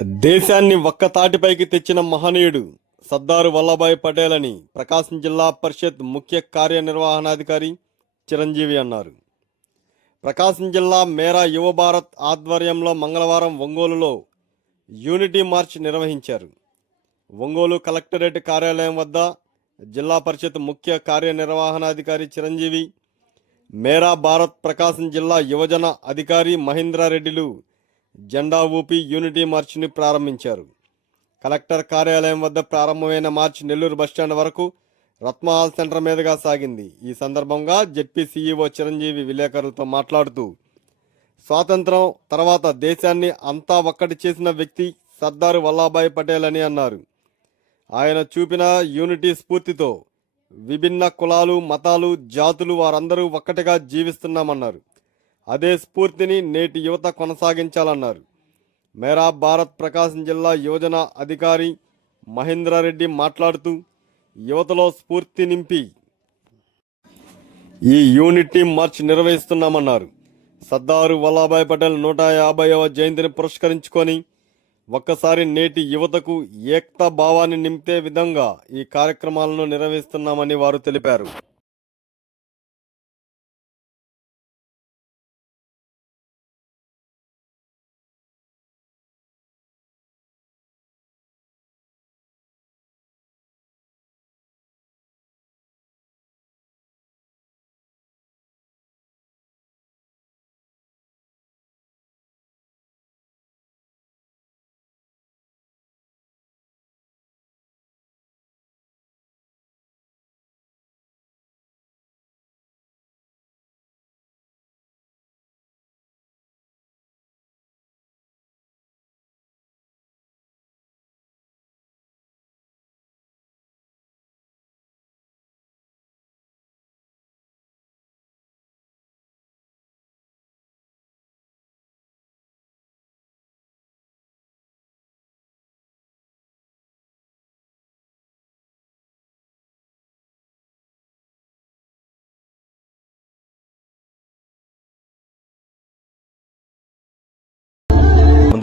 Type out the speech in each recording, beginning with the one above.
దేశాన్ని ఒక్కతాటిపైకి తెచ్చిన మహనీయుడు సర్దారు వల్లభాయ్ పటేల్ అని ప్రకాశం జిల్లా పరిషత్ ముఖ్య కార్యనిర్వహణాధికారి చిరంజీవి అన్నారు. ప్రకాశం జిల్లా మేరా యువ భారత్ ఆధ్వర్యంలో మంగళవారం ఒంగోలులో యూనిటీ మార్చ్ నిర్వహించారు. ఒంగోలు కలెక్టరేట్ కార్యాలయం వద్ద జిల్లా పరిషత్ ముఖ్య కార్యనిర్వహణాధికారి చిరంజీవి మేరా భారత్ ప్రకాశం జిల్లా యువజన అధికారి మహేంద్రారెడ్డిలు జెండా ఊపి యూనిటీ మార్చ్ని ప్రారంభించారు. కలెక్టర్ కార్యాలయం వద్ద ప్రారంభమైన మార్చ్ నెల్లూరు బస్టాండ్ వరకు రత్మహాల్ సెంటర్ మీదుగా సాగింది. ఈ సందర్భంగా జెడ్పీ సీఈఓ చిరంజీవి విలేకరులతో మాట్లాడుతూ స్వాతంత్రం తర్వాత దేశాన్ని అంతా ఒక్కటి చేసిన వ్యక్తి సర్దారు వల్లభాయ్ పటేల్ అని అన్నారు. ఆయన చూపిన యూనిటీ స్ఫూర్తితో విభిన్న కులాలు మతాలు జాతులు వారందరూ ఒక్కటిగా జీవిస్తున్నామన్నారు. అదే స్ఫూర్తిని నేటి యువత కొనసాగించాలన్నారు. మేరా భారత్ ప్రకాశం జిల్లా యువజన అధికారి మహేంద్రారెడ్డి మాట్లాడుతూ యువతలో స్ఫూర్తి నింపి ఈ యూనిటీ మార్చ్ నిర్వహిస్తున్నామన్నారు. సర్దారు వల్లభాయ్ పటేల్ నూట యాభైవ జయంతిని పురస్కరించుకొని ఒక్కసారి నేటి యువతకు ఏక్తా భావాన్ని నింపే విధంగా ఈ కార్యక్రమాలను నిర్వహిస్తున్నామని వారు తెలిపారు.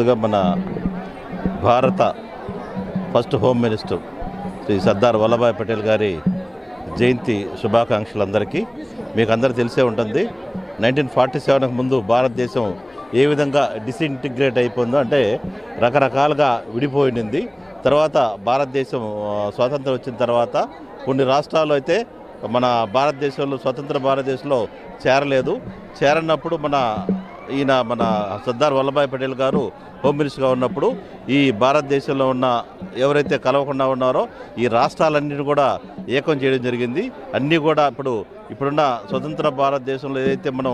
ముందుగా మన భారత first home minister Shri Sardar Vallabhbhai Patel గారి జయంతి శుభాకాంక్షలు అందరికీ మీకు అందరూ తెలిసే ఉంటుంది. నైన్టీన్ ఫార్టీ సెవెన్కి ముందు భారతదేశం ఏ విధంగా డిసింటిగ్రేట్ అయిపోయిందో అంటే రకరకాలుగా విడిపోయింది. తర్వాత భారతదేశం స్వాతంత్రం వచ్చిన తర్వాత కొన్ని రాష్ట్రాలు అయితే మన భారతదేశంలో స్వతంత్ర భారతదేశంలో చేరలేదు. చేరనప్పుడు మన ఈయన మన సర్దార్ వల్లభాయ్ పటేల్ గారు హోమ్ మినిస్టర్గా ఉన్నప్పుడు ఈ భారతదేశంలో ఉన్న ఎవరైతే కలవకుండా ఉన్నారో ఈ రాష్ట్రాలన్నిటి కూడా ఏకం చేయడం జరిగింది. అన్నీ కూడా ఇప్పుడు ఇప్పుడున్న స్వతంత్ర భారతదేశంలో ఏదైతే మనం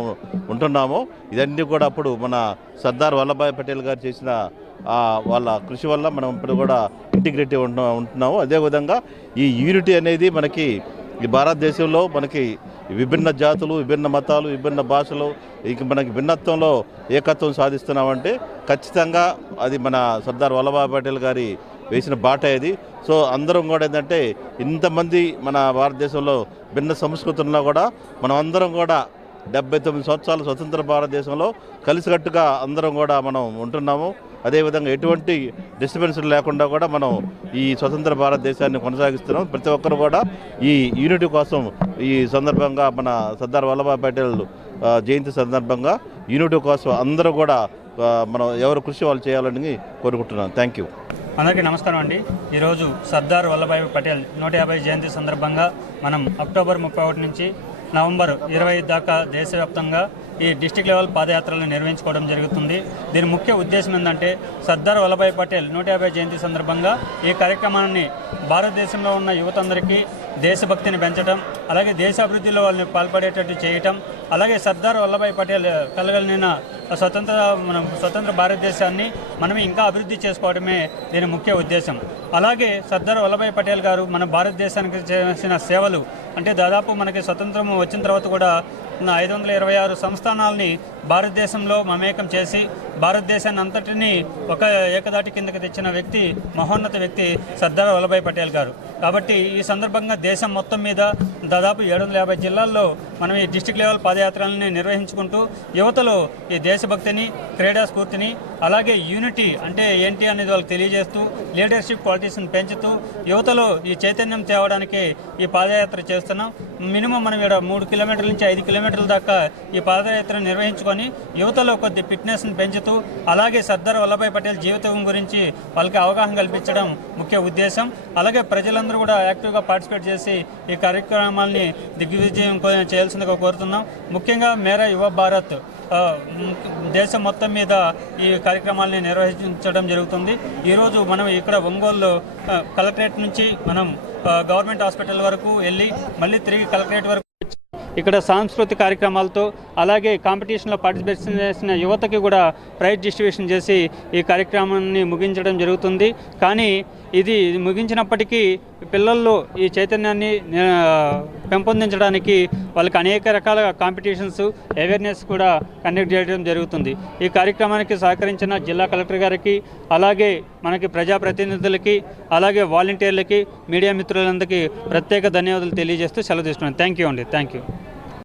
ఉంటున్నామో ఇదన్నీ కూడా అప్పుడు మన సర్దార్ వల్లభాయ్ పటేల్ గారు చేసిన వాళ్ళ కృషి వల్ల మనం ఇప్పుడు కూడా ఇంటిగ్రిటీ ఉంటున్నాము. అదేవిధంగా ఈ యూనిటీ అనేది మనకి ఈ భారతదేశంలో మనకి విభిన్న జాతులు విభిన్న మతాలు విభిన్న భాషలు ఇక మనకి భిన్నత్వంలో ఏకత్వం సాధిస్తున్నామంటే ఖచ్చితంగా అది మన సర్దార్ వల్లభాయ్ పటేల్ గారి వేసిన బాట ఇది. సో అందరం కూడా ఏంటంటే ఇంతమంది మన భారతదేశంలో భిన్న సంస్కృతుల్లో కూడా మనం అందరం కూడా డెబ్బై తొమ్మిది సంవత్సరాల స్వతంత్ర భారతదేశంలో కలిసికట్టుగా అందరం కూడా మనం ఉంటున్నాము. అదేవిధంగా ఎటువంటి డిస్టర్బెన్స్ లేకుండా కూడా మనం ఈ స్వతంత్ర భారతదేశాన్ని కొనసాగిస్తున్నాం. ప్రతి ఒక్కరు కూడా ఈ యూనిటీ కోసం ఈ సందర్భంగా మన సర్దార్ వల్లభాయ్ పటేల్ జయంతి సందర్భంగా యూనిటీ కోసం అందరూ కూడా మనం ఎవరు కృషి వాళ్ళు చేయాలని కోరుకుంటున్నాను. Thank you. అందరికీ నమస్కారం అండి. ఈరోజు సర్దార్ వల్లభాయ్ పటేల్ నూట యాభై జయంతి సందర్భంగా మనం అక్టోబర్ ముప్పై ఒకటి నుంచి నవంబర్ ఇరవై దాకా దేశవ్యాప్తంగా ఈ డిస్టిక్ లెవెల్ పాదయాత్రలను నిర్వహించుకోవడం జరుగుతుంది. దీని ముఖ్య ఉద్దేశం ఏంటంటే సర్దార్ వల్లభాయ్ పటేల్ నూట యాభై జయంతి సందర్భంగా ఈ కార్యక్రమాన్ని భారతదేశంలో ఉన్న యువతందరికీ దేశభక్తిని పెంచడం అలాగే దేశాభివృద్ధిలో వాళ్ళని పాల్పడేటట్టు చేయటం అలాగే సర్దార్ వల్లభాయ్ పటేల్ కలగలిన స్వతంత్ర మనం స్వతంత్ర భారతదేశాన్ని మనం ఇంకా అభివృద్ధి చేసుకోవడమే దీని ముఖ్య ఉద్దేశం. అలాగే సర్దార్ వల్లభాయ్ పటేల్ గారు మన భారతదేశానికి చేసిన సేవలు అంటే దాదాపు మనకి స్వతంత్రం వచ్చిన తర్వాత కూడా ఐదు వందల ఇరవై ఆరు సంస్థానాల్ని భారతదేశంలో మమేకం చేసి భారతదేశాన్ని అంతటినీ ఒక ఏకదాటి కిందకి తెచ్చిన వ్యక్తి మహోన్నత వ్యక్తి సర్దార్ వల్లభాయ్ పటేల్ గారు. కాబట్టి ఈ సందర్భంగా దేశం మొత్తం మీద దాదాపు ఏడు వందల యాభై జిల్లాల్లో మనం ఈ డిస్టిక్ లెవెల్ పాదయాత్రలని నిర్వహించుకుంటూ యువతలో ఈ దేశభక్తిని క్రీడా స్ఫూర్తిని అలాగే యూనిటీ అంటే ఏంటి అనేది వాళ్ళకి తెలియజేస్తూ లీడర్షిప్ క్వాలిటీస్ని పెంచుతూ యువతలో ఈ చైతన్యం తేవడానికి ఈ పాదయాత్ర చేస్తున్నాం. మినిమం మనం ఇక్కడ మూడు కిలోమీటర్ల నుంచి ఐదు కిలోమీటర్ల దాకా ఈ పాదయాత్ర నిర్వహించుకొని యువతలో కొద్ది ఫిట్నెస్ని పెంచుతూ అలాగే సర్దార్ వల్లభాయ్ పటేల్ జీవితం గురించి వాళ్ళకి అవగాహన కల్పించడం ముఖ్య ఉద్దేశం. అలాగే ప్రజలందరూ కూడా యాక్టివ్గా పార్టిసిపేట్ చేసి ఈ కార్యక్రమాల్ని దిగ్విజయం చేయాల్సిందిగా కోరుతున్నాం. ముఖ్యంగా మేరా యువ భారత్. దేశం మొత్తం మీద ఈ కార్యక్రమాల్ని నిర్వహించడం జరుగుతుంది. ఈరోజు మనం ఇక్కడ ఒంగోలు కలెక్టరేట్ నుంచి మనం గవర్నమెంట్ హాస్పిటల్ వరకు వెళ్ళి మళ్ళీ తిరిగి కలెక్టరేట్ వరకు ఇక్కడ సాంస్కృతిక కార్యక్రమాలతో అలాగే కాంపిటీషన్లో పార్టిసిపేట్ చేసిన యువతకి కూడా ప్రైజ్ డిస్ట్రిబ్యూషన్ చేసి ఈ కార్యక్రమాన్ని ముగించడం జరుగుతుంది. కానీ ఇది ముగించినప్పటికీ పిల్లల్లో ఈ చైతన్యాన్ని పెంపొందించడానికి వాళ్ళకి అనేక రకాల కాంపిటీషన్స్ అవేర్నెస్ కూడా కండక్ట్ చేయడం జరుగుతుంది. ఈ కార్యక్రమానికి సహకరించిన జిల్లా కలెక్టర్ గారికి అలాగే మనకి ప్రజాప్రతినిధులకి అలాగే వాలంటీర్లకి మీడియా మిత్రులందరికీ ప్రత్యేక ధన్యవాదాలు తెలియజేస్తూ సెలవు తీసుకున్నాను. థ్యాంక్ యూ అండి. Thank you